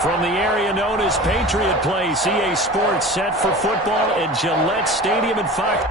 From the area known as Patriot Place, EA Sports set for football at Gillette Stadium in Fox.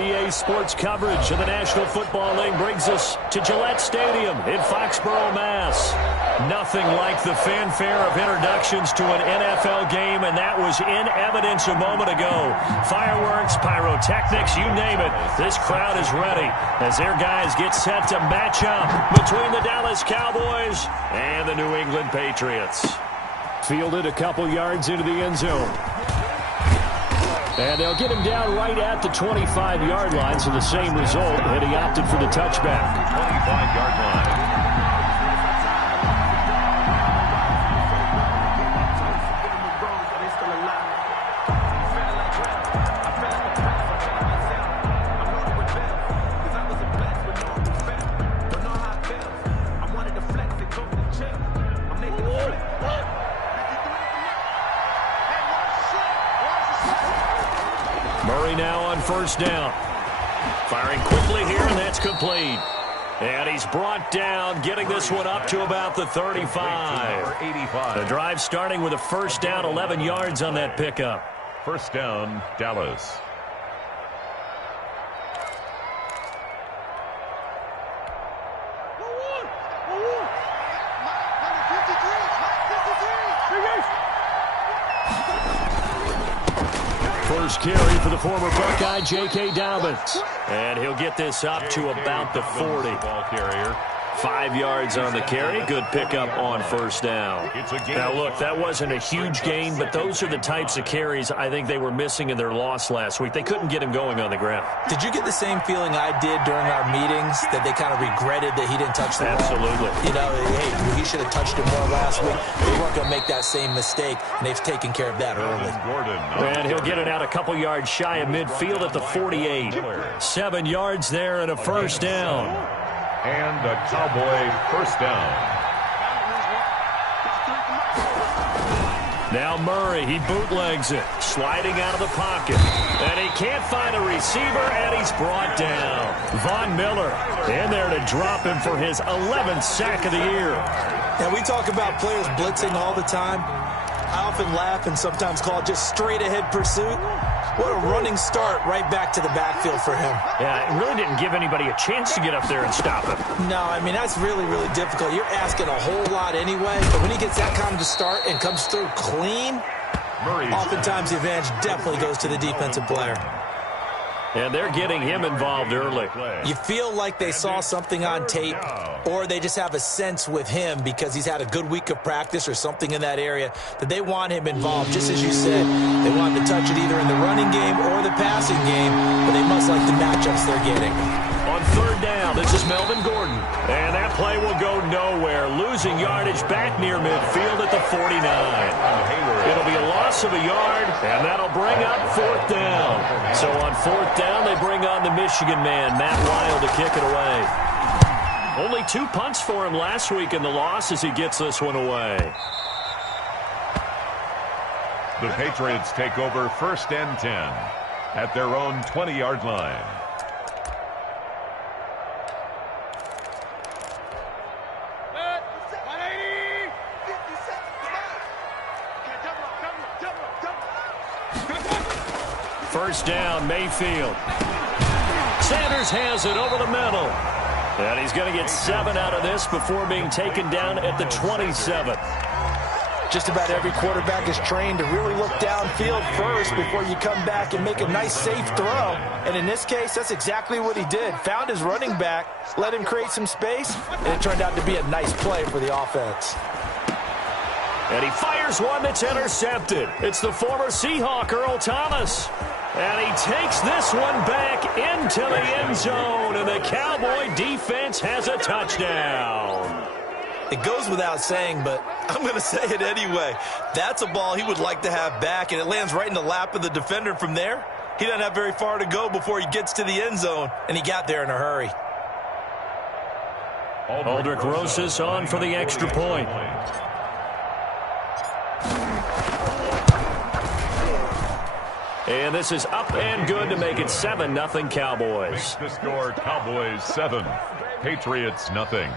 EA Sports coverage of the National Football League brings us to Gillette Stadium in Foxborough, Mass. Nothing like the fanfare of introductions to an NFL game, and that was in evidence a moment ago. Fireworks, pyrotechnics, you name it. This crowd is ready as their guys get set to match up between the Dallas Cowboys and the New England Patriots. Fielded a couple yards into the end zone. And they'll get him down right at the 25-yard line, so the same result, and he opted for the touchback. 25-yard line. Murray now on first down. Firing quickly here, and that's complete. And he's brought down, getting this one up to about the 35. The drive starting with a first down, 11 yards on that pickup. First down, Dallas. First carry for the former Buckeye, J.K. Dobbins. And he'll get this up to about the 40. Ball carrier. 5 yards on the carry. Good pickup on first down. Now, look, that wasn't a huge gain, but those are the types of carries I think they were missing in their loss last week. They couldn't get him going on the ground. Did you get the same feeling I did during our meetings, that they kind of regretted that he didn't touch the ball? Absolutely. You know, hey, he should have touched it more last week. They weren't going to make that same mistake, and they've taken care of that early. And he'll get it out a couple yards shy of midfield at the 48. 7 yards there and a first down. And a Cowboy first down. Now Murray, he bootlegs it, sliding out of the pocket. And he can't find a receiver, and he's brought down. Von Miller in there to drop him for his 11th sack of the year. Now, we talk about players blitzing all the time. I often laugh and sometimes call it just straight-ahead pursuit. What a running start right back to the backfield for him. Yeah, it really didn't give anybody a chance to get up there and stop him. No, I mean, that's really, really difficult. You're asking a whole lot anyway, but when he gets that kind of a start and comes through clean, oftentimes the advantage definitely goes to the defensive player. And they're getting him involved early. You feel like they saw something on tape, or they just have a sense with him because he's had a good week of practice or something in that area that they want him involved. Just as you said, they want him to touch it either in the running game or the passing game, but they must like the matchups they're getting. On third down, this is Melvin Gordon. And that play will go nowhere. Losing yardage back near midfield at the 49. It'll be a loss loss of a yard, and that'll bring up 4th down. So on 4th down, they bring on the Michigan man, Matt Weil, to kick it away. Only 2 punts for him last week in the loss as he gets this one away. The Patriots take over 1st and 10 at their own 20-yard line. First down, Mayfield. Sanders has it over the middle. And he's going to get 7 out of this before being taken down at the 27th. Just about every quarterback is trained to really look downfield first before you come back and make a nice, safe throw. And in this case, that's exactly what he did. Found his running back, let him create some space, and it turned out to be a nice play for the offense. And he fires one that's intercepted. It's the former Seahawk, Earl Thomas. And he takes this one back into the end zone, and the Cowboy defense has a touchdown. It goes without saying, but I'm going to say it anyway. That's a ball he would like to have back, and it lands right in the lap of the defender from there. He doesn't have very far to go before he gets to the end zone, and he got there in a hurry. Aldrich Rosas on for the extra point. And this is up and good to make it 7-0 Cowboys. The score, Cowboys 7, Patriots nothing.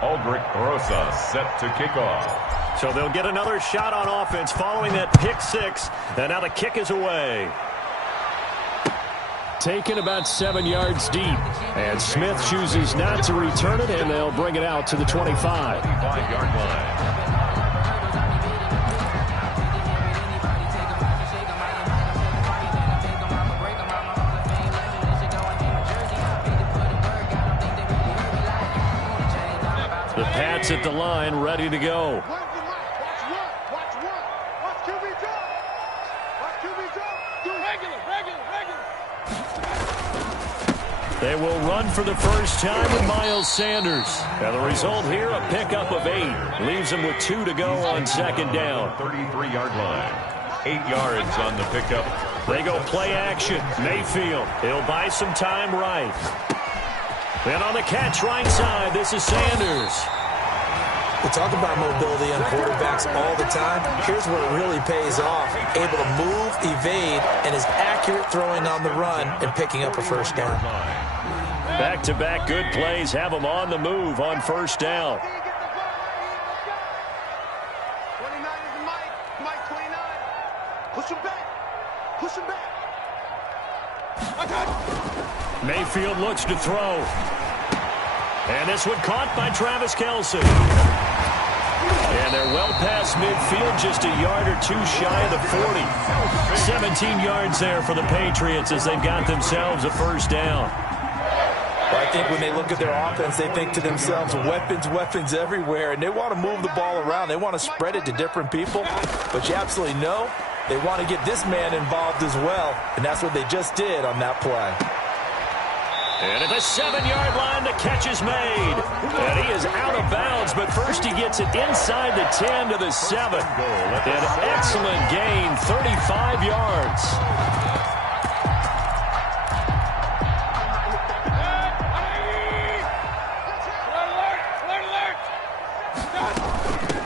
Aldrich Rosas set to kick off. So they'll get another shot on offense following that pick 6. And now the kick is away. Taken about 7 yards deep. And Smith chooses not to return it, and they'll bring it out to the 25. 25-yard line. The Pats at the line, ready to go. They will run for the first time with Miles Sanders. And the result here, a pickup of 8. Leaves them with 2 to go on 2nd down. 33-yard line. 8 yards on the pickup. They go play action. Mayfield. He'll buy some time right. Then on the catch right side, this is Sanders. We talk about mobility on quarterbacks all the time. Here's where it really pays off. Able to move, evade, and is accurate throwing on the run and picking up a first down. Back-to-back good plays have them on the move on 1st down. 29 is Mike 29. Push him back. Push him back. Mayfield looks to throw. And this one caught by Travis Kelce. And they're well past midfield, just a yard or 2 shy of the 40. 17 yards there for the Patriots as they've got themselves a first down. Well, I think when they look at their offense, they think to themselves, weapons everywhere, and they want to move the ball around. They want to spread it to different people, but you absolutely know they want to get this man involved as well, and that's what they just did on that play. And at the 7-yard line, the catch is made. And he is out of bounds, but first he gets it inside the 10 to the 7. An excellent gain, 35 yards.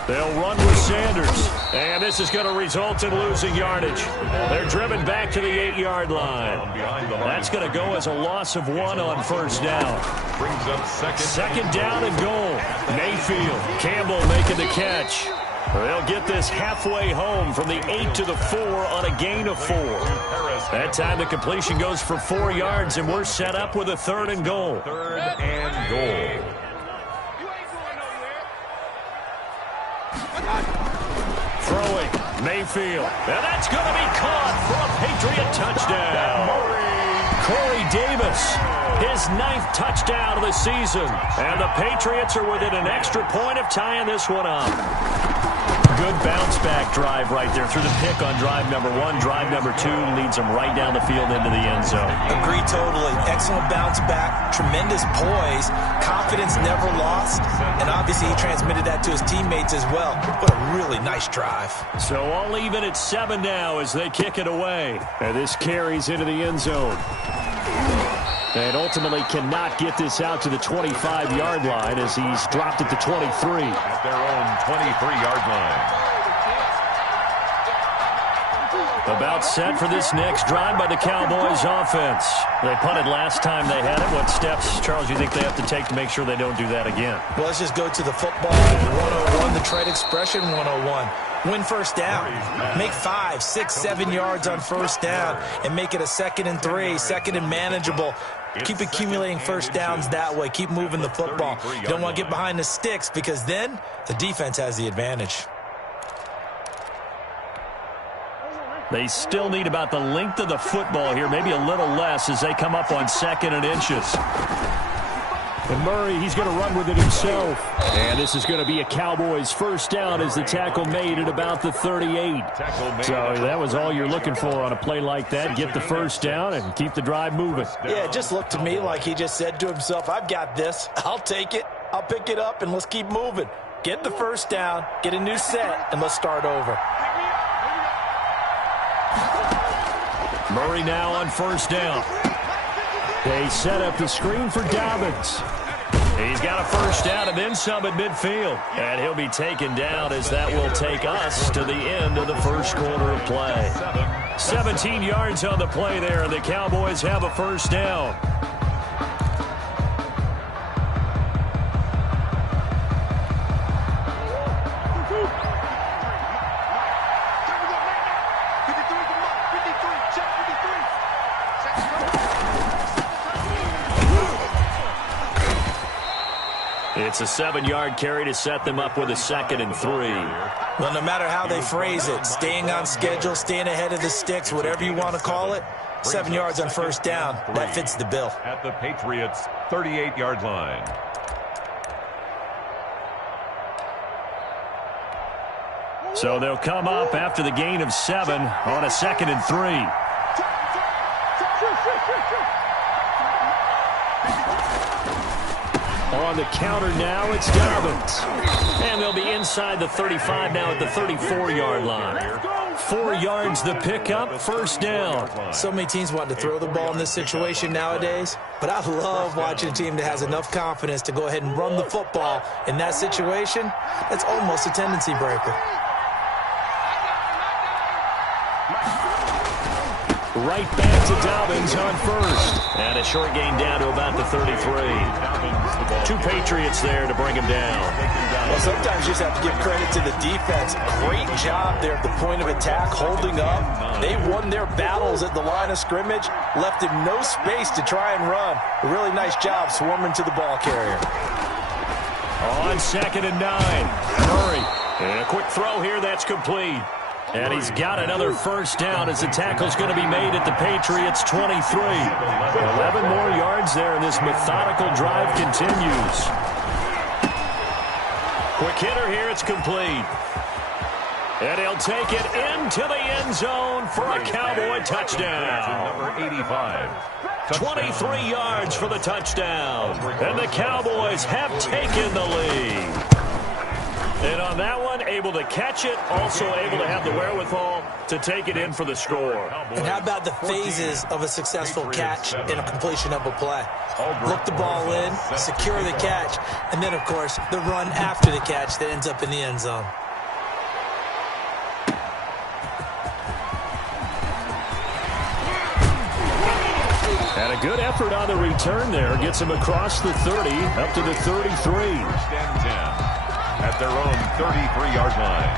They'll run with Sanders. And this is going to result in losing yardage. They're driven back to the 8-yard line. That's going to go as a loss of 1 on 1st down. Brings up second down and goal. Mayfield, Campbell making the catch. They'll get this halfway home from the 8 to the 4 on a gain of 4. That time the completion goes for 4 yards, and we're set up with a 3rd and goal. 3rd and goal. Throwing, Mayfield. And that's going to be caught for a Patriot touchdown. Corey Davis, his 9th touchdown of the season. And the Patriots are within an extra point of tying this one up. Good bounce-back drive right there through the pick on drive number 1. Drive number 2 leads them right down the field into the end zone. Agree totally. Excellent bounce back, tremendous poise, confidence confidence never lost, and obviously he transmitted that to his teammates as well. What a really nice drive. So all even at 7 now as they kick it away. And this carries into the end zone. And ultimately cannot get this out to the 25-yard line as he's dropped at the 23. At their own 23-yard line. About set for this next drive by the Cowboys offense. They punted last time they had it. What steps, Charles, you think they have to take to make sure they don't do that again? Well, let's just go to the football 101, the trade expression 101. Win first down. Make 5, 6, 7 yards on first down and make it a 2nd and 3, 2nd and manageable. Keep accumulating first downs that way. Keep moving the football. You don't want to get behind the sticks because then the defense has the advantage. They still need about the length of the football here, maybe a little less as they come up on 2nd and inches. And Murray, he's going to run with it himself. And this is going to be a Cowboys first down as the tackle made at about the 38. So that was all you're looking for on a play like that. Get the first down and keep the drive moving. Yeah, it just looked to me like he just said to himself, I've got this. I'll take it. I'll pick it up, and let's keep moving. Get the first down, get a new set, and let's start over. Murray now on first down. They set up the screen for Dobbins. He's got a first down and then some at midfield. And he'll be taken down as that will take us to the end of the first quarter of play. 17 yards on the play there, and the Cowboys have a first down. It's a 7-yard carry to set them up with a 2nd and 3. Well, no matter how they phrase it, staying on schedule, staying ahead of the sticks, whatever you want to call it, 7 yards on first down, that fits the bill. At the Patriots' 38-yard line. So they'll come up after the gain of 7 on a 2nd and 3. On the counter now, it's Dobbins. And they'll be inside the 35 now at the 34-yard line. 4 yards the pickup, first down. So many teams want to throw the ball in this situation nowadays, but I love watching a team that has enough confidence to go ahead and run the football in that situation. That's almost a tendency breaker. Right back to Dobbins on first. And a short gain down to about the 33. 2 Patriots there to bring him down. Well, sometimes you just have to give credit to the defense. Great job there at the point of attack, holding up. They won their battles at the line of scrimmage, left him no space to try and run. A really nice job swarming to the ball carrier. On 2nd and 9. Murray. And a quick throw here, that's complete. And he's got another first down as the tackle's going to be made at the Patriots' 23. 11 more yards there, and this methodical drive continues. Quick hitter here, it's complete. And he'll take it into the end zone for a Cowboy touchdown. Number 85. 23 yards for the touchdown. And the Cowboys have taken the lead. And on that one, able to catch it, also able to have the wherewithal to take it in for the score. And how about the phases of a successful catch and a completion of a play? Look the ball in, secure the catch, and then, of course, the run after the catch that ends up in the end zone. And a good effort on the return there. Gets him across the 30, up to the 33. First and 10. At their own 33-yard line.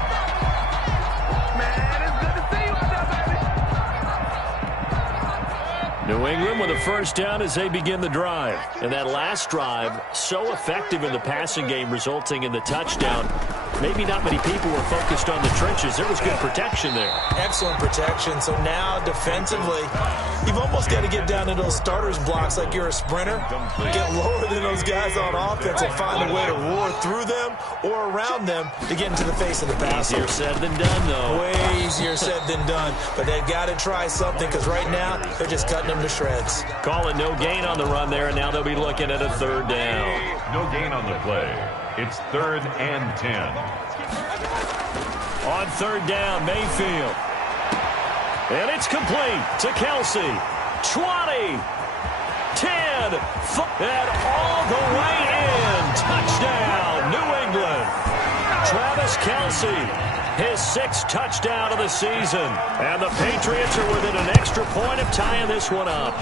Man, it's good to see you out there, baby. New England with a first down as they begin the drive. And that last drive, so effective in the passing game, resulting in the touchdown. Maybe not many people were focused on the trenches. There was good protection there. Excellent protection. So now, defensively, you've almost got to get down to those starters blocks like you're a sprinter. Get lower than those guys on offense and find a way to roar through them or around them to get into the face of the passer. Easier said than done, though. Way easier said than done. But they've got to try something because right now, they're just cutting them to shreds. Call it no gain on the run there, and now they'll be looking at a third down. No on the play. It's 3rd and 10. On 3rd down, Mayfield. And it's complete to Kelsey. 20, 10, and all the way in. Touchdown, New England. Travis Kelsey, his 6th touchdown of the season. And the Patriots are within an extra point of tying this one up.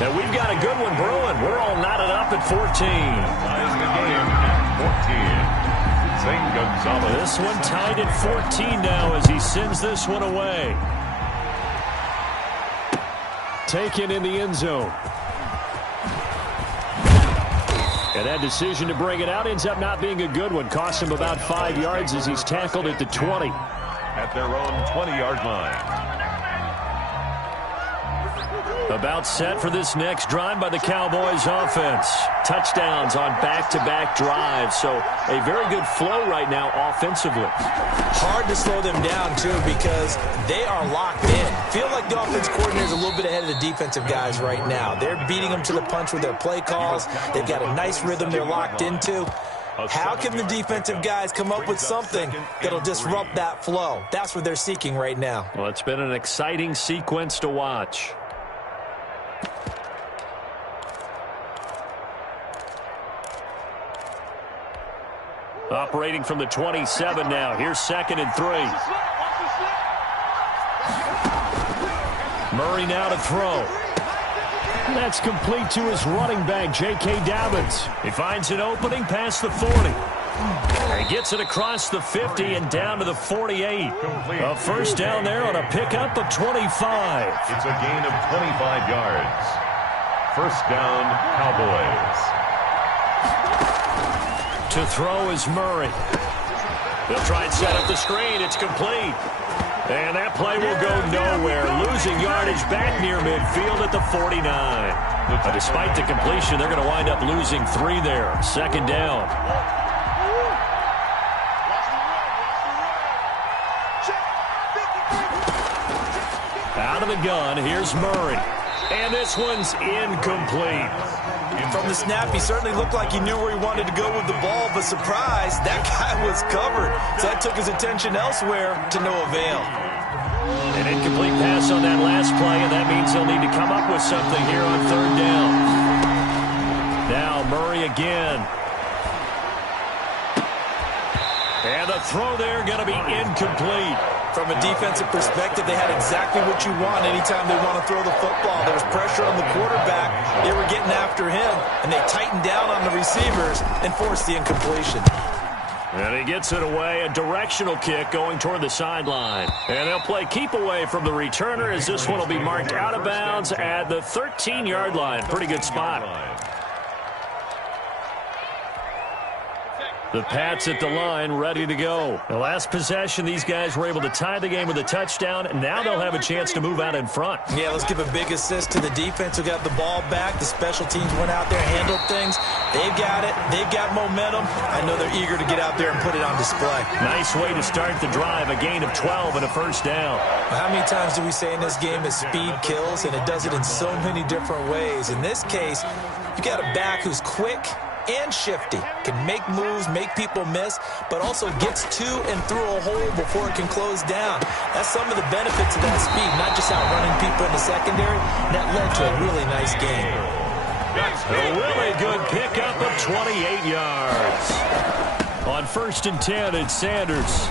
And we've got a good one brewing. We're all knotted up at 14. Ties the game at 14. St. Gonzalez. This one tied at 14 now as he sends this one away. Taken in the end zone. And that decision to bring it out ends up not being a good one. Cost him about 5 yards as he's tackled at the 20. At their own 20-yard line. About set for this next drive by the Cowboys offense. Touchdowns on back-to-back drives. So a very good flow right now offensively. Hard to slow them down, too, because they are locked in. Feel like the offense coordinator is a little bit ahead of the defensive guys right now. They're beating them to the punch with their play calls. They've got a nice rhythm they're locked into. How can the defensive guys come up with something that'll disrupt that flow? That's what they're seeking right now. Well, it's been an exciting sequence to watch. Operating from the 27 now. Here's 2nd and 3. Murray now to throw. That's complete to his running back, J.K. Dobbins. He finds an opening past the 40. He gets it across the 50 and down to the 48. A first down there on a pickup of 25. It's a gain of 25 yards. First down, Cowboys. To throw is Murray. They'll try and set up the screen. It's complete. And that play will go nowhere. Losing yardage back near midfield at the 49. But despite the completion, they're going to wind up losing 3 there. 2nd down. Out of the gun, here's Murray. And this one's incomplete. From the snap, he certainly looked like he knew where he wanted to go with the ball, but surprise, that guy was covered. So that took his attention elsewhere to no avail. An incomplete pass on that last play, and that means they'll need to come up with something here on 3rd down. Now Murray again. And the throw there going to be incomplete. From a defensive perspective, they had exactly what you want anytime they want to throw the football. There was pressure on the quarterback. They were getting after him, and they tightened down on the receivers and forced the incompletion. And he gets it away, a directional kick going toward the sideline. And they'll play keep away from the returner as this one will be marked out of bounds at the 13-yard line. Pretty good spot. The Pats at the line, ready to go. The last possession, these guys were able to tie the game with a touchdown, and now they'll have a chance to move out in front. Yeah, let's give a big assist to the defense who got the ball back. The special teams went out there, handled things. They've got it. They've got momentum. I know they're eager to get out there and put it on display. Nice way to start the drive, a gain of 12 and a first down. How many times do we say in this game that speed kills, and it does it in so many different ways? In this case, you got a back who's quick and shifty, can make moves, make people miss, but also gets to and through a hole before it can close down. That's some of the benefits of that speed, not just outrunning people in the secondary. That led to a really nice game. A really good pickup of 28 yards. On 1st and 10, it's Sanders.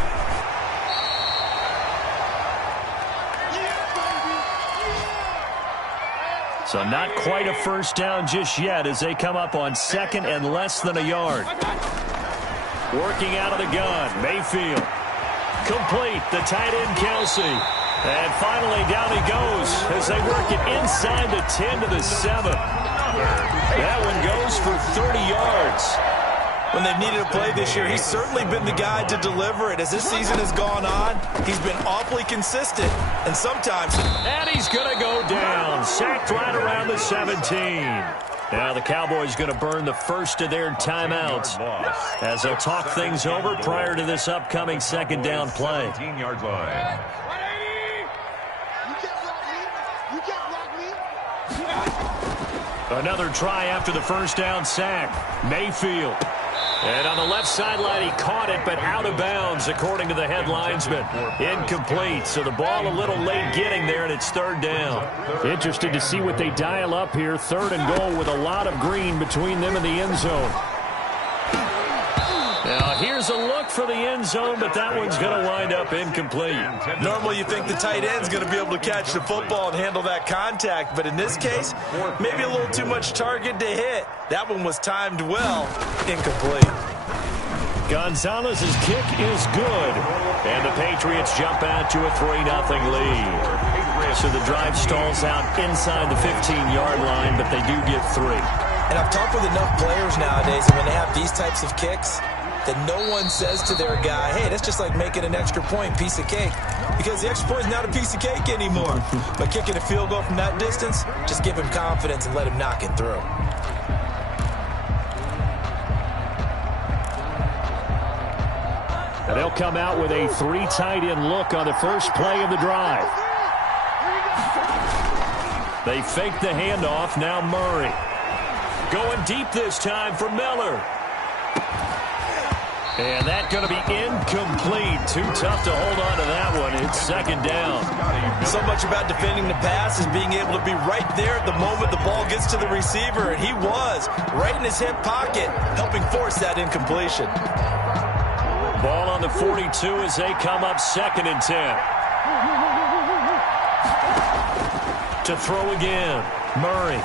So not quite a first down just yet as they come up on 2nd and less than a yard. Working out of the gun, Mayfield. Complete, the tight end Kelsey. And finally down he goes as they work it inside the 10 to the 7. That one goes for 30 yards. When they've needed a play this year, he's certainly been the guy to deliver it. As this season has gone on, he's been awfully consistent, and sometimes... And he's going to go down, sacked right around the 17. Now the Cowboys going to burn the first of their timeouts as they'll talk things over prior to this upcoming 2nd down play. 17-yard line. Another try after the first down sack. Mayfield. And on the left sideline, he caught it, but out of bounds, according to the head linesman. Incomplete, so the ball a little late getting there, and it's third down. Interested to see what they dial up here. Third and goal with a lot of green between them and the end zone. Now, here's a look for the end zone, but that one's going to wind up incomplete. Normally, you think the tight end's going to be able to catch the football and handle that contact, but in this case, maybe a little too much target to hit. That one was timed well. Incomplete. Gonzalez's kick is good, and the Patriots jump out to a 3-0 lead. So the drive stalls out inside the 15-yard line, but they do get 3. And I've talked with enough players nowadays, and when they have these types of kicks, that no one says to their guy, hey, that's just like making an extra point, piece of cake. Because the extra point is not a piece of cake anymore. But kicking a field goal from that distance, just give him confidence and let him knock it through. And they'll come out with a 3 tight end look on the first play of the drive. They fake the handoff. Now Murray. Going deep this time for Miller. And that's going to be incomplete. Too tough to hold on to that one. It's second down. So much about defending the pass is being able to be right there at the moment the ball gets to the receiver. And he was right in his hip pocket, helping force that incompletion. Ball on the 42 as they come up 2nd and 10. To throw again. Murray.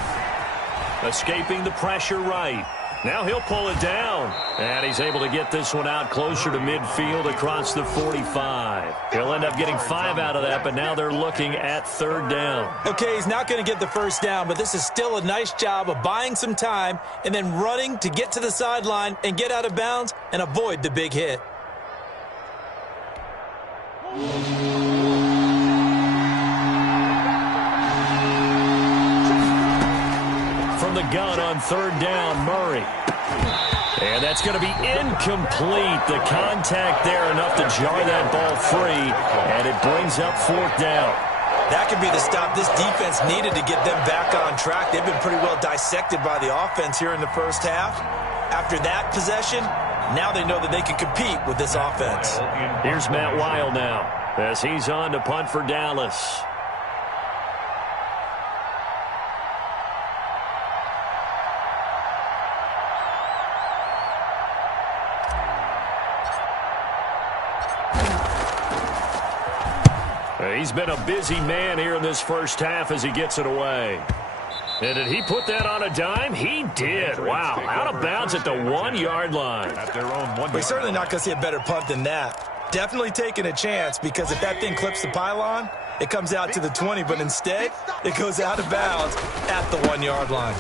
Escaping the pressure right. Now he'll pull it down. And he's able to get this one out closer to midfield across the 45. He'll end up getting 5 out of that, but now they're looking at 3rd down. Okay, he's not going to get the first down, but this is still a nice job of buying some time and then running to get to the sideline and get out of bounds and avoid the big hit. From the gun on 3rd down, Murray. And that's going to be incomplete. The contact there enough to jar that ball free, and it brings up 4th down. That could be the stop this defense needed to get them back on track. They've been pretty well dissected by the offense here in the first half. After that possession, now they know that they can compete with this offense. Here's Matt Weil now as he's on to punt for Dallas. He's been a busy man here in this first half as he gets it away. And did he put that on a dime? He did. Wow. Out of bounds at the 1-yard line. At their own 1 yard. We're certainly not going to see a better punt than that. Definitely taking a chance, because if that thing clips the pylon, it comes out to the 20, but instead, it goes out of bounds at the 1-yard line.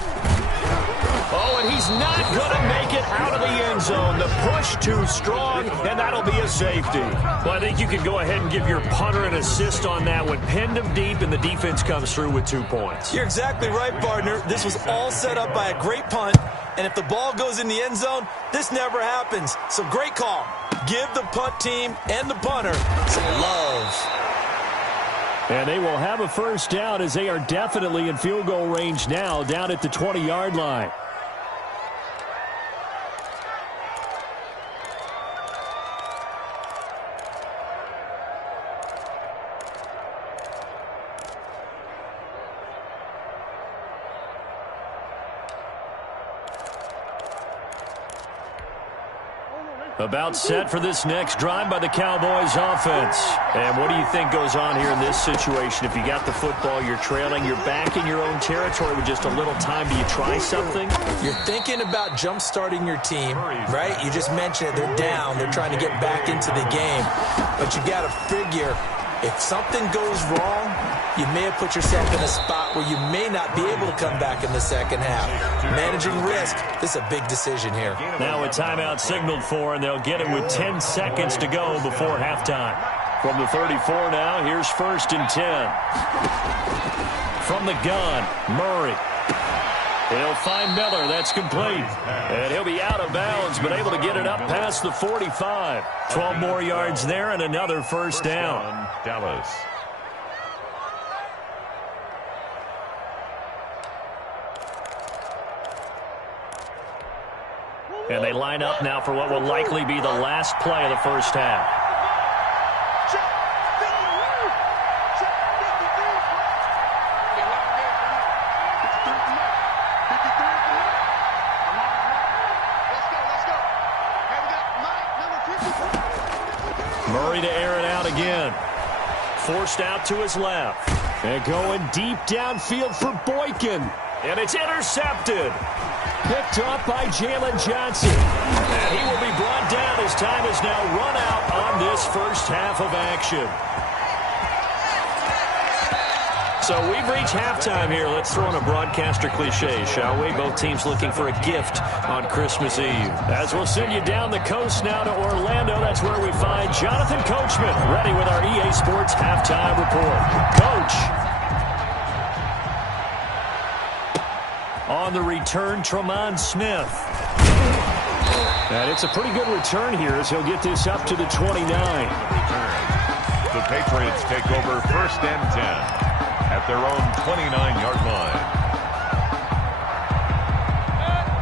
Oh, and he's not going to make it out of the end zone. The push too strong, and that'll be a safety. Well, I think you can go ahead and give your punter an assist on that one. Pinned him deep, and the defense comes through with 2 points. You're exactly right, partner. This was all set up by a great punt, and if the ball goes in the end zone, this never happens. So great call. Give the punt team and the punter some love. And they will have a first down as they are definitely in field goal range now, down at the 20-yard line. About set for this next drive by the Cowboys offense. And what do you think goes on here in this situation? If you got the football, you're trailing, you're back in your own territory with just a little time. Do you try something? You're thinking about jump-starting your team, right? You just mentioned it. They're down. They're trying to get back into the game. But you got to figure, if something goes wrong, you may have put yourself in a spot where you may not be able to come back in the second half. Managing risk, this is a big decision here. Now a timeout signaled for, and they'll get it with 10 seconds to go before halftime. From the 34 now, here's 1st and 10. From the gun, Murray. He'll find Miller. That's complete. And he'll be out of bounds, but able to get it up past the 45. 12 more yards there and another first down. Dallas. And they line up now for what will likely be the last play of the first half. Murray to air it out again. Forced out to his left. And going deep downfield for Boykin. And it's intercepted. Picked up by Jalen Johnson. And he will be brought down. His time is now run out on this first half of action. So we've reached halftime here. Let's throw in a broadcaster cliche, shall we? Both teams looking for a gift on Christmas Eve. As we'll send you down the coast now to Orlando, that's where we find Jonathan Coachman, ready with our EA Sports halftime report. Coach. On the return, Tremont Smith. And it's a pretty good return here as he'll get this up to the 29. The Patriots take over first and 10 at their own 29-yard line.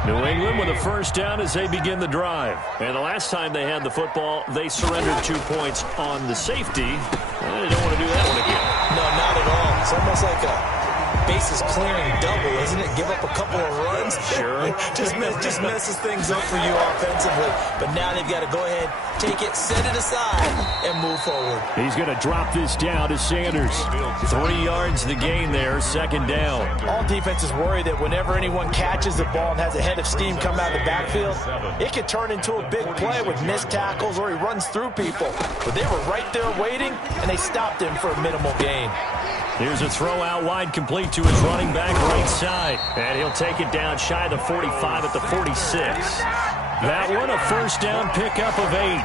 New England with a first down as they begin the drive. And the last time they had the football, they surrendered 2 points on the safety. They don't want to do that one again. No, not at all. It's almost like a bases clearing double, isn't it? Give up a couple of runs. Sure. just messes things up for you offensively. But now they've got to go ahead, take it, set it aside, and move forward. He's going to drop this down to Sanders. 3 yards the gain there, second down. All defenses worry that whenever anyone catches the ball and has a head of steam come out of the backfield, it could turn into a big play with missed tackles or he runs through people. But they were right there waiting, and they stopped him for a minimal gain. Here's a throw out wide complete to his running back right side. And he'll take it down shy of the 45 at the 46. That one a first down pickup of 8.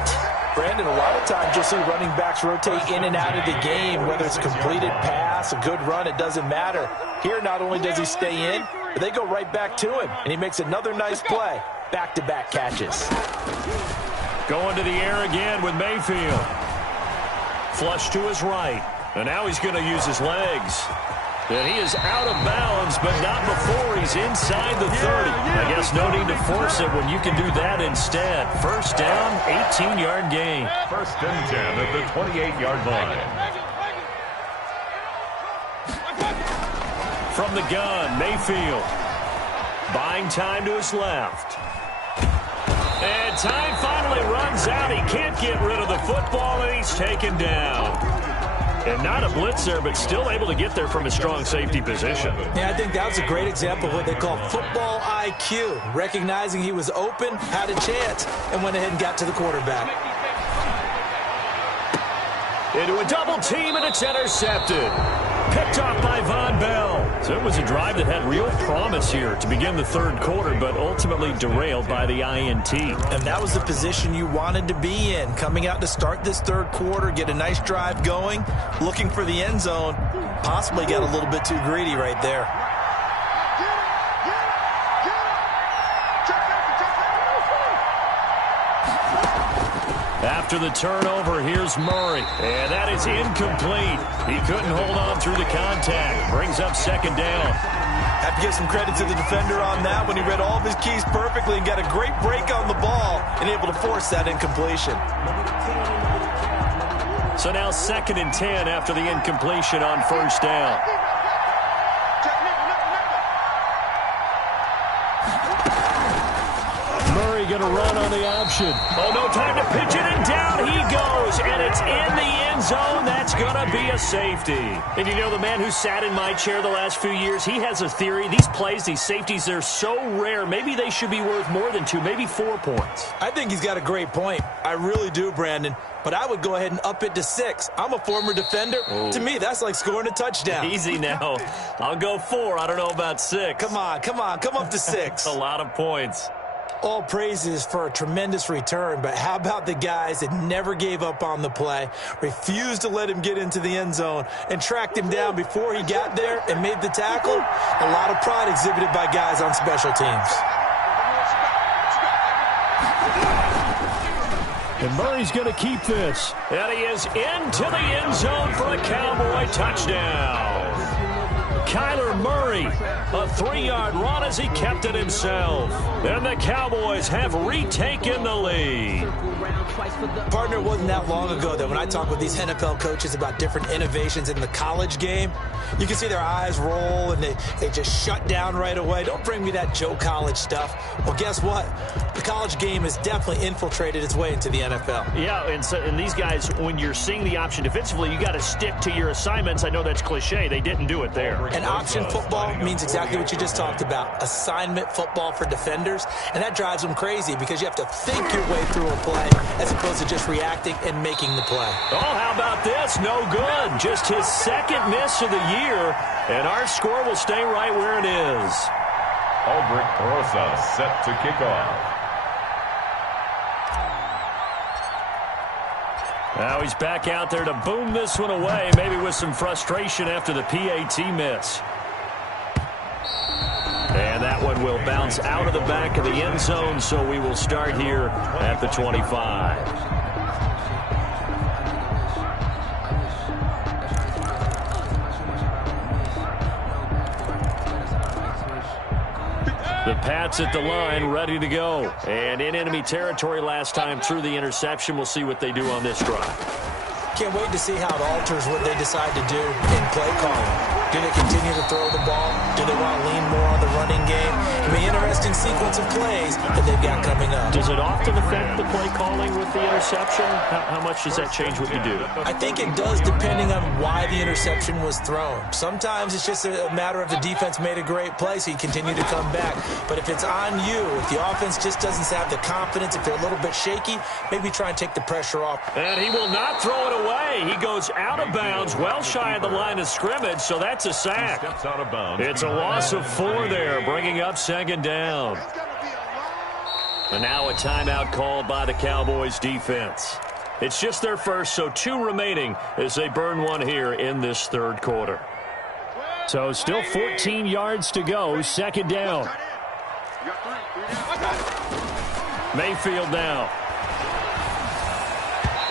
Brandon, a lot of times you'll see running backs rotate in and out of the game, whether it's a completed pass, a good run, it doesn't matter. Here, not only does he stay in, but they go right back to him, and he makes another nice play. Back-to-back catches. Going to the air again with Mayfield. Flush to his right. And now he's going to use his legs. And he is out of bounds, but not before he's inside the 30. I guess no need to force it when you can do that instead. First down, 18-yard gain. First and 10 at the 28-yard line. From the gun, Mayfield. Buying time to his left. And time finally runs out. He can't get rid of the football, and he's taken down. And not a blitzer, but still able to get there from a strong safety position. Yeah, I think that was a great example of what they call football IQ. Recognizing he was open, had a chance, and went ahead and got to the quarterback. Into a double team, and it's intercepted. Picked off by Von Bell. So it was a drive that had real promise here to begin the third quarter, but ultimately derailed by the INT. And that was the position you wanted to be in. Coming out to start this third quarter, get a nice drive going, looking for the end zone. Possibly got a little bit too greedy right there. After the turnover, here's Murray. And that is incomplete. He couldn't hold on through the contact. Brings up second down. Have to give some credit to the defender on that when he read all of his keys perfectly and got a great break on the ball and able to force that incompletion. So now second and 10 after the incompletion on first down. Murray going to run on the option. Oh, no time to pitch it, and down he goes, and it's in the end zone. That's going to be a safety. And you know, the man who sat in my chair the last few years, he has a theory. These plays, these safeties, they're so rare. Maybe they should be worth more than 2, maybe 4 points. I think he's got a great point. I really do, Brandon. But I would go ahead and up it to 6. I'm a former defender. Oh. To me, that's like scoring a touchdown. Easy now. I'll go 4. I don't know about 6. Come on. Come up to 6. A lot of points. All praises for a tremendous return, but how about the guys that never gave up on the play, refused to let him get into the end zone, and tracked him down before he got there and made the tackle? A lot of pride exhibited by guys on special teams. And Murray's going to keep this. And he is into the end zone for a Cowboy touchdown. Kyler Murray. A 3-yard run as he kept it himself. And the Cowboys have retaken the lead. Partner, it wasn't that long ago that when I talk with these NFL coaches about different innovations in the college game, you can see their eyes roll and they just shut down right away. Don't bring me that Joe College stuff. Well, guess what? The college game has definitely infiltrated its way into the NFL. Yeah, and these guys, when you're seeing the option defensively, you got to stick to your assignments. I know that's cliche. They didn't do it there. And option football means exactly what you just talked about. Assignment football for defenders. And that drives them crazy because you have to think your way through a play as opposed to just reacting and making the play. Oh, how about this? No good. Just his second miss of the year. And our score will stay right where it is. Albrecht Rosa set to kick off. Now he's back out there to boom this one away, maybe with some frustration after the PAT miss. And that one will bounce out of the back of the end zone, so we will start here at the 25. The Pats at the line, ready to go. And in enemy territory last time through the interception. We'll see what they do on this drive. Can't wait to see how it alters what they decide to do in play calling. Do they continue to throw the ball? Do they want to lean more on the running game? It'll be an interesting sequence of plays that they've got coming up. Does it often affect the play calling with the interception? How much does that change what you do? I think it does depending on why the interception was thrown. Sometimes it's just a matter of the defense made a great play, so you continue to come back. But if it's on you, if the offense just doesn't have the confidence, if they're a little bit shaky, maybe try and take the pressure off. And he will not throw it away. He goes out of bounds, well shy of the line of scrimmage, so that's a sack. Steps out of bounds. It's a loss of 4 there, bringing up second down. And now a timeout called by the Cowboys defense. It's just their first, so 2 remaining as they burn one here in this third quarter. So still 14 yards to go, second down. Mayfield now.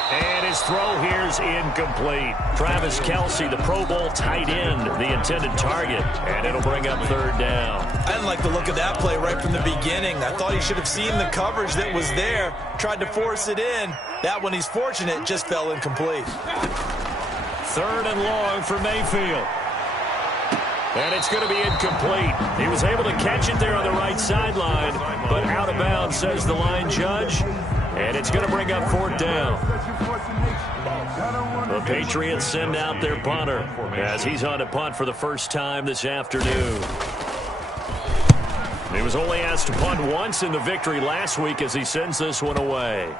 And his throw here is incomplete. Travis Kelce, the Pro Bowl tight end, the intended target. And it'll bring up third down. I didn't like the look of that play right from the beginning. I thought he should have seen the coverage that was there, tried to force it in. That one, he's fortunate, just fell incomplete. Third and long for Mayfield. And it's going to be incomplete. He was able to catch it there on the right sideline, but out of bounds, says the line judge. And it's going to bring up fourth down. The Patriots send out their punter as he's on to punt for the first time this afternoon. He was only asked to punt once in the victory last week as he sends this one away.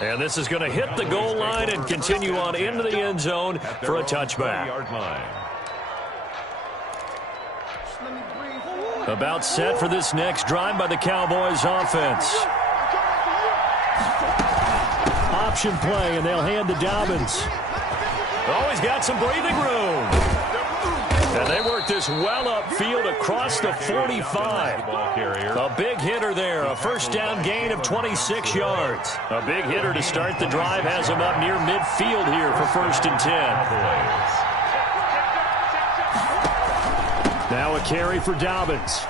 And this is going to hit the goal line and continue on into the end zone for a touchback. About set for this next drive by the Cowboys offense. Option play, and they'll hand to Dobbins. Oh, he's got some breathing room. And they work this well upfield across the 45. A big hitter there, a first down gain of 26 yards. A big hitter to start the drive has him up near midfield here for first and 10. Now a carry for Dobbins.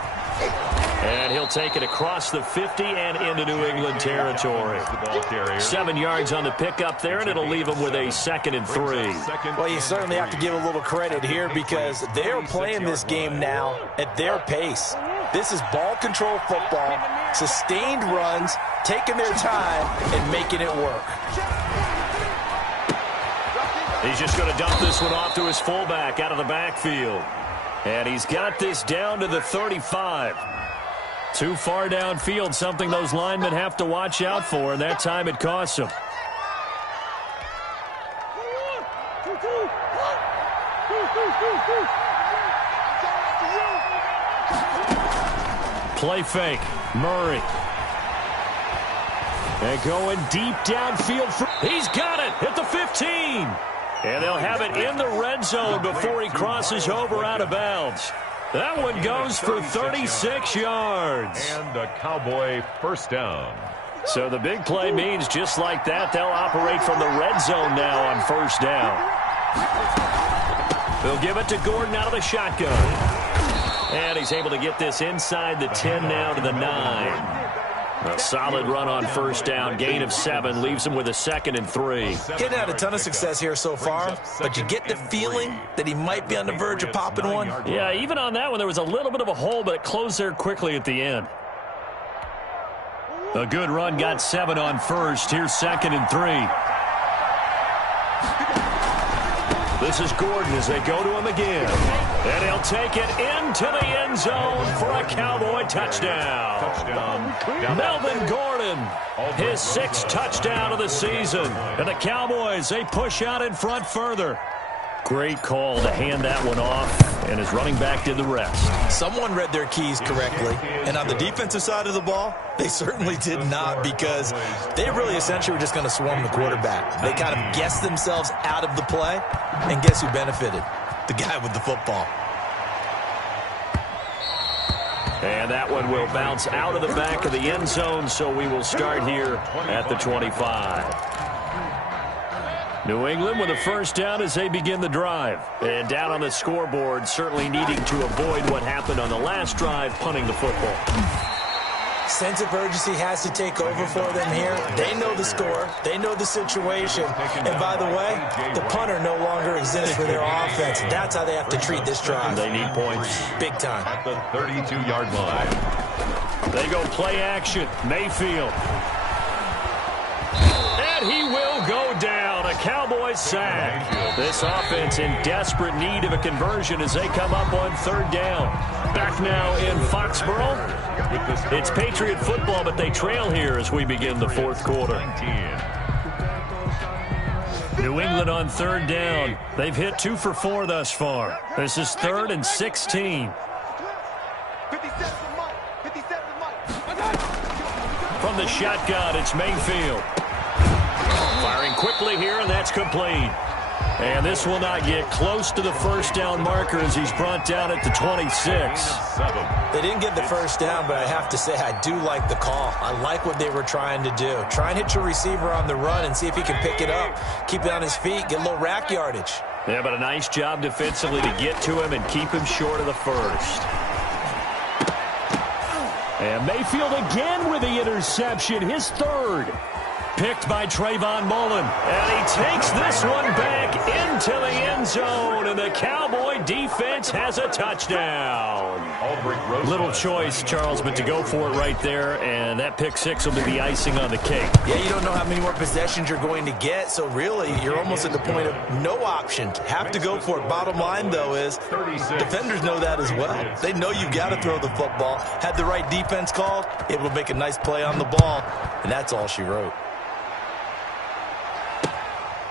And he'll take it across the 50 and into New England territory. 7 yards on the pickup there, and it'll leave him with a 2nd and 3. Well, you certainly have to give a little credit here because they're playing this game now at their pace. This is ball control football, sustained runs, taking their time, and making it work. He's just going to dump this one off to his fullback out of the backfield. And he's got this down to the 35. Too far downfield, something those linemen have to watch out for, and that time it costs them. Play fake, Murray. And going deep downfield. He's got it at the 15. And they'll have it in the red zone before he crosses over out of bounds. That one goes for 36 yards. And a Cowboy first down. So the big play means just like that, they'll operate from the red zone now on first down. They'll give it to Gordon out of the shotgun. And he's able to get this inside the 10 now to the 9. A solid run on first down. Gain of 7 leaves him with a 2nd and 3. Getting had a ton of success here so far, but you get the feeling that he might be on the verge of popping one. Yeah, even on that one, there was a little bit of a hole, but it closed there quickly at the end. A good run got 7 on first. Here's 2nd and 3. This is Gordon as they go to him again. And he'll take it into the end zone for a Cowboy touchdown. Melvin Gordon, his 6th touchdown of the season. And the Cowboys, they push out in front further. Great call to hand that one off, and his running back did the rest. Someone read their keys correctly, and on the defensive side of the ball, they certainly did not, because they really essentially were just going to swarm the quarterback. They kind of guessed themselves out of the play, and guess who benefited? The guy with the football. And that one will bounce out of the back of the end zone, so we will start here at the 25. New England with a first down as they begin the drive. And down on the scoreboard, certainly needing to avoid what happened on the last drive, punting the football. Sense of urgency has to take over for them here. They know the score. They know the situation. And by the way, the punter no longer exists for their offense. That's how they have to treat this drive. They need points. Big time. At the 32-yard line. They go play action. Mayfield. And he will go down. A Cowboys sack. This offense in desperate need of a conversion as they come up on 3rd down. Back now in Foxborough. It's Patriot football, but they trail here as we begin the 4th quarter. New England on 3rd down. They've hit 2 for 4 thus far. This is 3rd and 16. From the shotgun, it's Mayfield. Firing quickly here, and that's complete. And this will not get close to the first down marker as he's brought down at the 26. They didn't get the first down, but I have to say I do like the call. I like what they were trying to do. Try and hit your receiver on the run and see if he can pick it up, keep it on his feet, get a little rack yardage. Yeah, but a nice job defensively to get to him and keep him short of the first. And Mayfield again with the interception, his 3rd. Picked by Trayvon Mullen. And he takes this one back into the end zone. And the Cowboy defense has a touchdown. Little choice, Charles, but to go for it right there. And that pick 6 will be the icing on the cake. Yeah, you don't know how many more possessions you're going to get. So really, you're almost at the point of no option. Have to go for it. Bottom line, though, is defenders know that as well. They know you've got to throw the football. Had the right defense called, it will make a nice play on the ball. And that's all she wrote.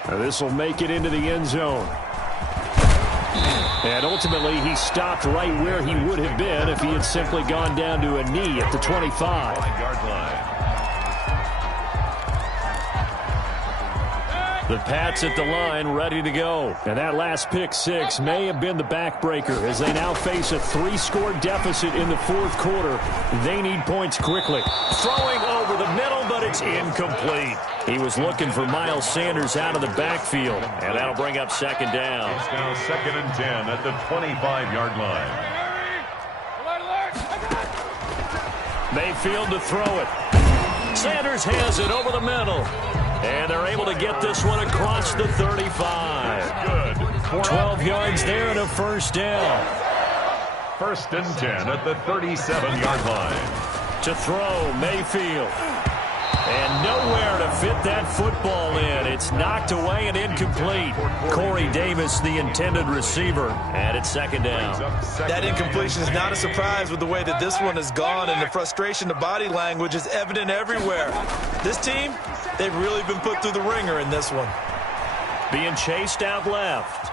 This will make it into the end zone. And ultimately, he stopped right where he would have been if he had simply gone down to a knee at the 25. The Pats at the line, ready to go. And that last pick 6 may have been the backbreaker as they now face a 3-score deficit in the 4th quarter. They need points quickly. Throwing over the middle, but it's incomplete. He was looking for Miles Sanders out of the backfield, and that'll bring up 2nd down. It's now 2nd and 10 at the 25-yard line. Mayfield to throw it. Sanders has it over the middle. And they're able to get this one across the 35. Good. 12 yards there and a first down. 1st and 10 at the 37-yard line. To throw, Mayfield. And nowhere to fit that football in. It's knocked away and incomplete. Corey Davis, the intended receiver, and it's 2nd down. That incompletion is not a surprise with the way that this one has gone, and the frustration, the body language is evident everywhere. This team, they've really been put through the ringer in this one. Being chased out left.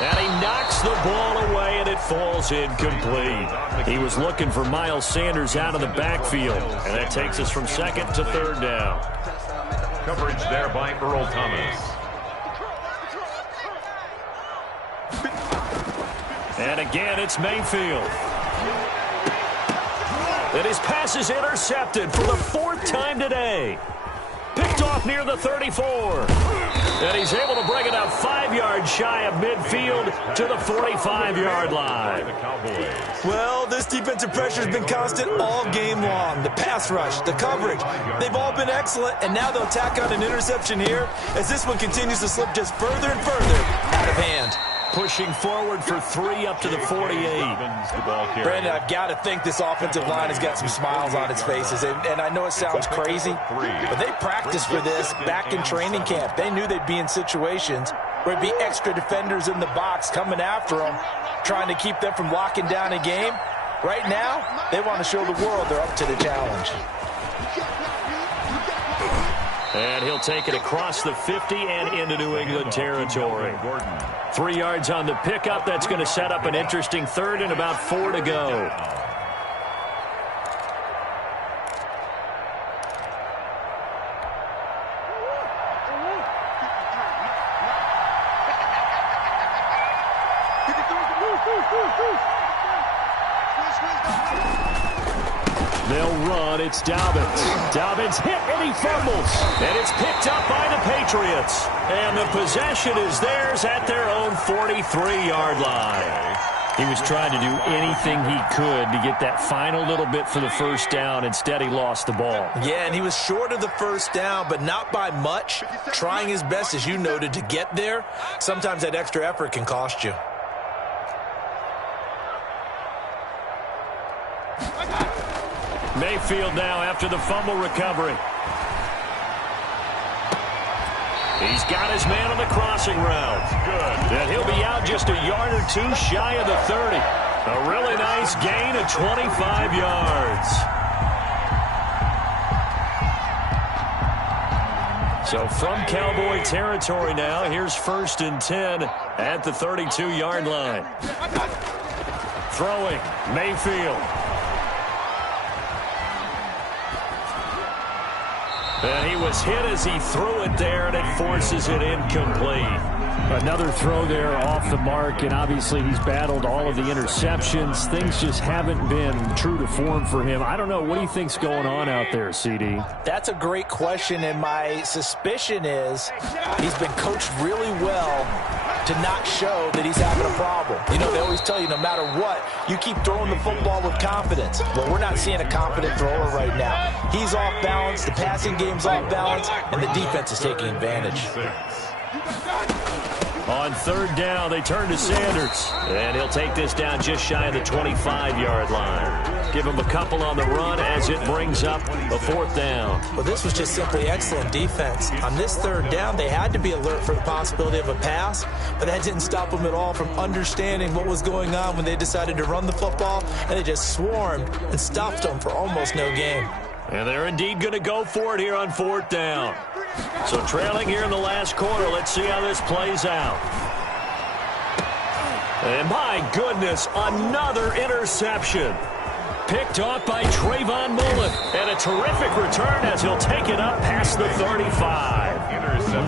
And he knocks the ball away, and it falls incomplete. He was looking for Miles Sanders out of the backfield, and that takes us from 2nd to 3rd down. Coverage there by Earl Thomas. And again, it's Mayfield. And his pass is intercepted for the 4th time today. Picked picked off near the 34. And he's able to bring it up 5 yards shy of midfield to the 45-yard line. Well, this defensive pressure has been constant all game long. The pass rush, the coverage, they've all been excellent, and now they'll tack on an interception here as this one continues to slip just further and further out of hand. Pushing forward for 3 up to the 48. Brandon, I've got to think this offensive line has got some smiles on its faces. And I know it sounds crazy, but they practiced for this back in training camp. They knew they'd be in situations where there'd be extra defenders in the box coming after them, trying to keep them from locking down a game. Right now, they want to show the world they're up to the challenge. And he'll take it across the 50 and into New England territory. 3 yards on the pickup. That's going to set up an interesting third and about 4 to go. They'll run. It's Dobbins. Dobbins hit, and he fumbles. And it's picked up by the Patriots. And the possession is theirs at their own 43-yard line. He was trying to do anything he could to get that final little bit for the first down. Instead, he lost the ball. Yeah, and he was short of the first down, but not by much. Trying his best, as you noted, to get there. Sometimes that extra effort can cost you. Mayfield now after the fumble recovery. He's got his man on the crossing route. Good. And he'll be out just a yard or two shy of the 30. A really nice gain of 25 yards. So from Cowboy territory now, here's 1st and 10 at the 32-yard line. Throwing, Mayfield. And he was hit as he threw it there, and it forces it incomplete. Another throw there off the mark, and obviously he's battled all of the interceptions. Things just haven't been true to form for him. I don't know. What do you think's going on out there, CD? That's a great question, and my suspicion is he's been coached really well to not show that he's having a problem. You know, they always tell you no matter what, you keep throwing the football with confidence. Well, we're not seeing a confident thrower right now. He's off balance, the passing game's off balance, and the defense is taking advantage. On 3rd down, they turn to Sanders. And he'll take this down just shy of the 25-yard line. Give him a couple on the run as it brings up a 4th down. Well, this was just simply excellent defense. On this 3rd down, they had to be alert for the possibility of a pass, but that didn't stop them at all from understanding what was going on when they decided to run the football, and they just swarmed and stopped them for almost no gain. And they're indeed going to go for it here on 4th down. So trailing here in the last quarter, let's see how this plays out. And my goodness, another interception. Picked off by Trayvon Mullen. And a terrific return as he'll take it up past the 35.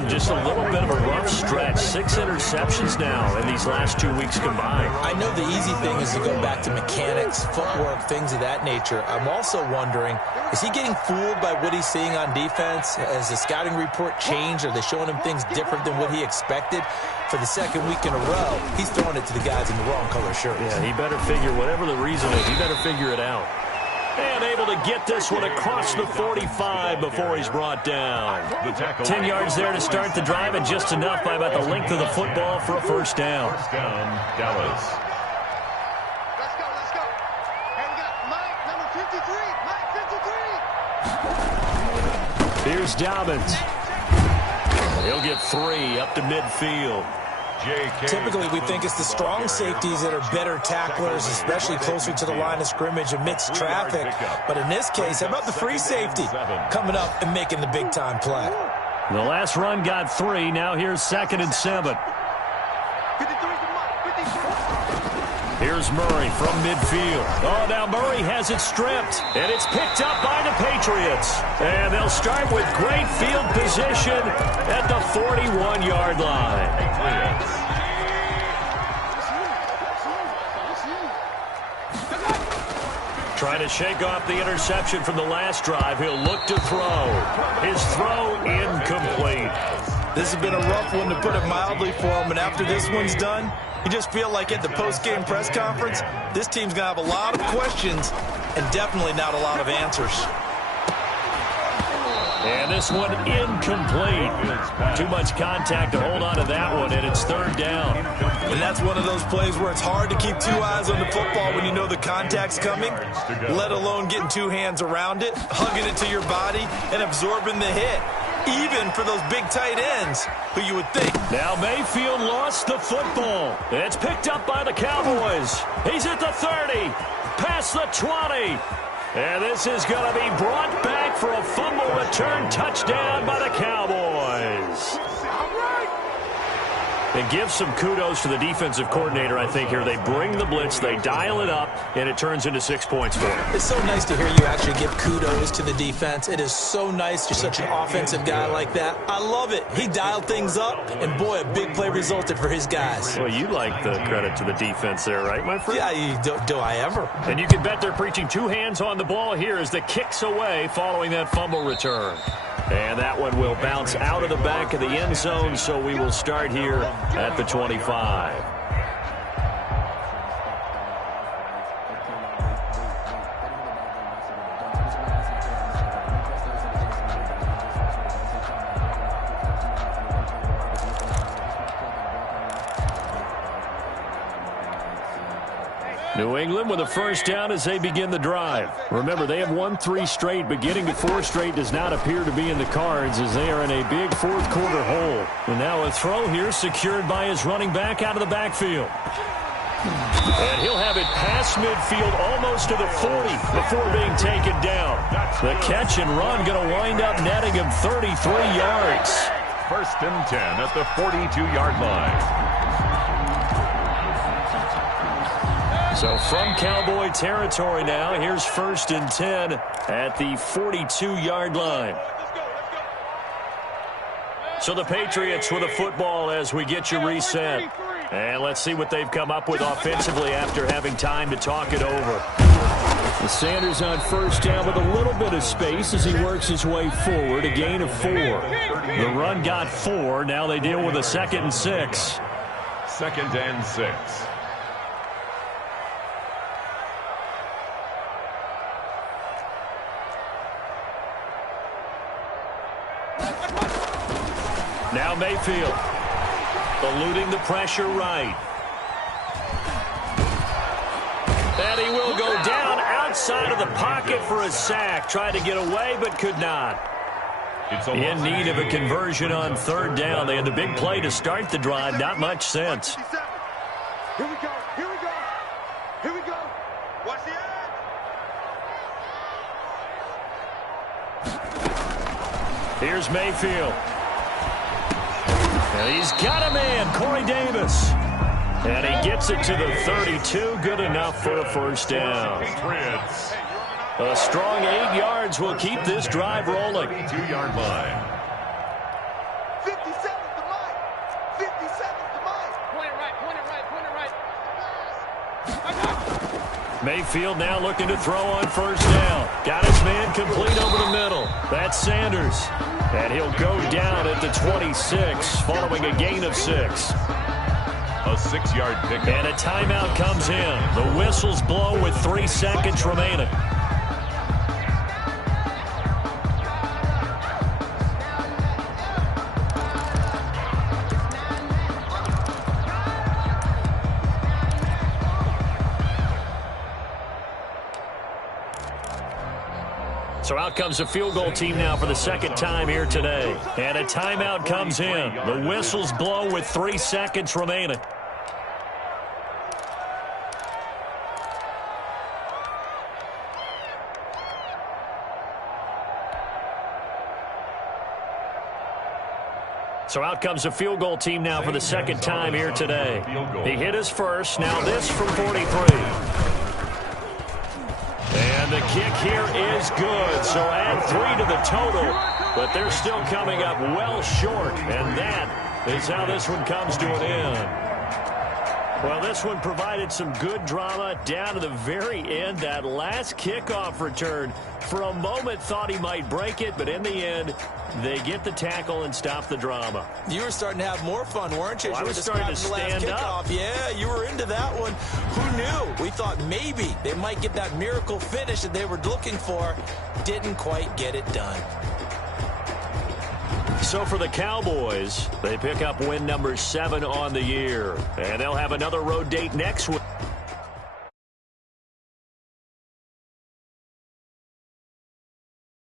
Just a little bit of a rough stretch. 6 interceptions now in these last 2 weeks combined. I know the easy thing is to go back to mechanics, footwork, things of that nature. I'm also wondering, is he getting fooled by what he's seeing on defense? Has the scouting report changed? Are they showing him things different than what he expected? For the 2nd week in a row, he's throwing it to the guys in the wrong color shirts. Yeah, he better figure, whatever the reason is, he better figure it out. And able to get this one across the 45 before he's brought down. 10 yards there to start the drive, and just enough by about the length of the football for a 1st down. First down, Dallas. Let's go. And we got Mike, number 53. Mike 53. Here's Dobbins. He'll get 3 up to midfield. Typically, we think it's the strong safeties that are better tacklers, especially closer to the line of scrimmage amidst traffic. But in this case, how about the free safety coming up and making the big-time play? The last run got 3. Now here's 2nd and 7. 53 to Mike, 53. Here's Murray from midfield. Oh, now Murray has it stripped, and it's picked up by the Patriots. And they'll start with great field position at the 41-yard line. Trying to shake off the interception from the last drive. He'll look to throw. His throw incomplete. This has been a rough one, to put it mildly, for him. And after this one's done, you just feel like at the post-game press conference, this team's going to have a lot of questions and definitely not a lot of answers. And this one incomplete. Too much contact to hold on to that one, and it's third down. And that's one of those plays where it's hard to keep two eyes on the football when you know the contact's coming, let alone getting two hands around it, hugging it to your body, and absorbing the hit, even for those big tight ends who you would think. Now Mayfield lost the football. It's picked up by the Cowboys. He's at the 30, past the 20. And this is going to be brought back for a fumble return touchdown by the Cowboys. And give some kudos to the defensive coordinator, I think, here. They bring the blitz, they dial it up, and it turns into 6 points for them. It's so nice to hear you actually give kudos to the defense. It is so nice. You're such an offensive guy like that. I love it. He dialed things up, and boy, a big play resulted for his guys. Well, you like the credit to the defense there, right, my friend? Yeah, do I ever. And you can bet they're preaching two hands on the ball here as the kick's away following that fumble return. And that one will bounce out of the back of the end zone, so we will start here at the 25. New England with a first down as they begin the drive. Remember, they have won 3 straight, but getting to 4 straight does not appear to be in the cards as they are in a big fourth-quarter hole. And now a throw here secured by his running back out of the backfield. And he'll have it past midfield almost to the 40 before being taken down. The catch and run going to wind up netting him 33 yards. First and 10 at the 42-yard line. So from Cowboy territory now, here's first and 10 at the 42-yard line. So the Patriots with a football as we get you reset. And let's see what they've come up with offensively after having time to talk it over. The Sanders on first down with a little bit of space as he works his way forward, a gain of 4. The run got 4. Now they deal with a 2nd and 6. 2nd and 6. Now Mayfield, eluding the pressure right. And he will go down outside of the pocket for a sack. Tried to get away, but could not. In need of a conversion on third down. They had the big play to start the drive. Not much sense. Here we go. Here we go. Here we go. Watch the edge. Here's Mayfield. And he's got a man, Corey Davis. And he gets it to the 32. Good enough for a first down. A strong 8 yards will keep this drive rolling. 2-yard line. 57 to Mike. 57 to Mike. Point it right. Point it right. Point it right. Mayfield now looking to throw on first down. Got his man complete over the middle. That's Sanders. And he'll go down at the 26 following a gain of 6. A 6-yard pickup. And a timeout comes in. The whistles blow with 3 seconds remaining. So out comes the field goal team now for the second time here today. And a timeout comes in. The whistles blow with 3 seconds remaining. So out comes the field goal team now for the second time here today. He hit his first. Now this from 43. And the kick here is good. So add 3 to the total. But they're still coming up well short. And that is how this one comes to an end. Well, this one provided some good drama down to the very end. That last kickoff return, for a moment thought he might break it, but in the end, they get the tackle and stop the drama. You were starting to have more fun, weren't you? Well, You I were was starting to stand up. Yeah, you were into that one. Who knew? We thought maybe they might get that miracle finish that they were looking for. Didn't quite get it done. So for the Cowboys, they pick up win number 7 on the year. And they'll have another road date next week.